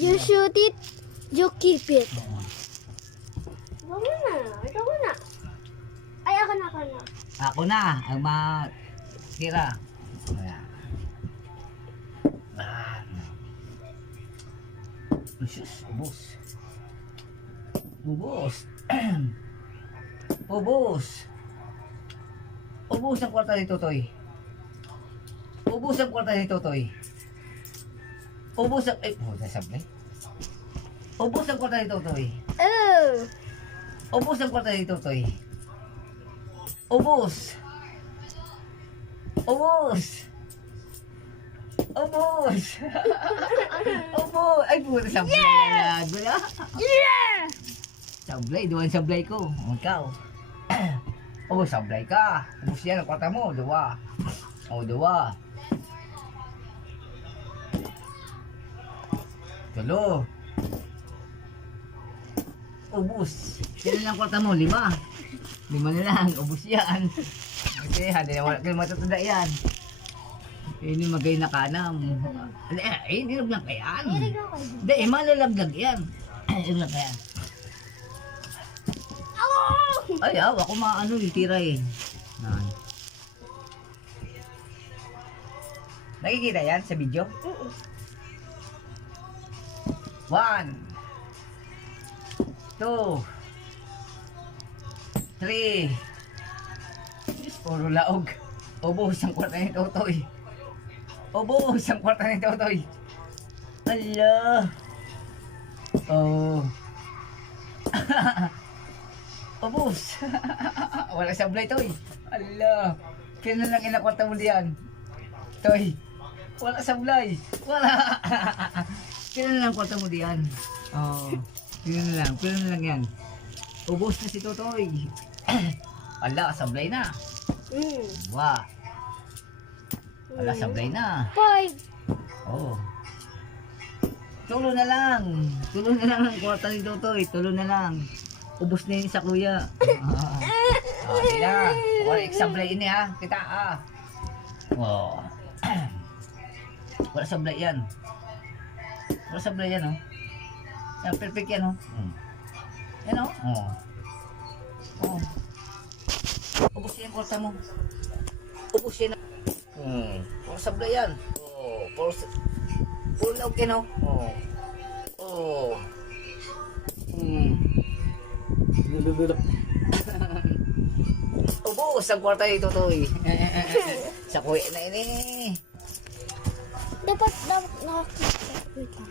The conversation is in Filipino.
You shoot it, you keep it. Ikaw muna. Ikaw muna. Ay, ako na. Ako na ang matira. Ayan. Sus, ubos. Ubos. Ubos. Ubos ang kwarta ni Totoy. Ubos ang kwarta ni Totoy. Ubos ang... Ay, nasablay. Ubos ang kwarta ni Totoy. Oh. Ubos ang kwarta ni Totoy. Ubos. Ubos. Ubos. Ubos. Ay, puto sablay. Yeah! Gula. Yeah! Sablay, duwan sablay ko. O, ikaw. Oh, sablay ka. Ubos yan ang kwarta mo. Dua. O, dua. Tulo. Ubos. Yan lang kwarta mo. 5. 5 na lang. Ubos yan. Kasi hindi na wala kayo matutunda yan. Ini magay na kanam. Hindi lang kayan. Hindi, malalaglag yan. Hindi lang kayan. Ay, ako maano tira eh. Nakikita yan sa video? 1 2 3. Puro laog. Ubos ang kwarta ni Totoy. Ubos ang kwarta ni Totoy. Ala. Oh. Ubos. Wala sablay, Toy. Ala. Kailan lang inakwarta mo diyan? Toy. Wala sablay. Wala. Kailan lang kwarta mo diyan? Oh. Kailan lang yan. Ubos na si Totoy. Ala, sablay na. Wah. Ala, sablay na. 5. Oh. Tulo na lang. Tulo na lang ang kwarta ni Totoy. Tulo na lang. Ubos na yun sa kuya. Hindi na. Wala sablay ini ha. Kita Oh. Wala sablay yan. Wala sablay yan oh. Yan, perfect yan oh. Yan oh. Oh. Ubos yan kwarta mo. Ubos yan. Puro sablay yan. Oh. Puro laog yan oh. Oh. Ubos ang kwarta ni Totoy. Sa kuya na ini. Dapat nakakita. Wait lang.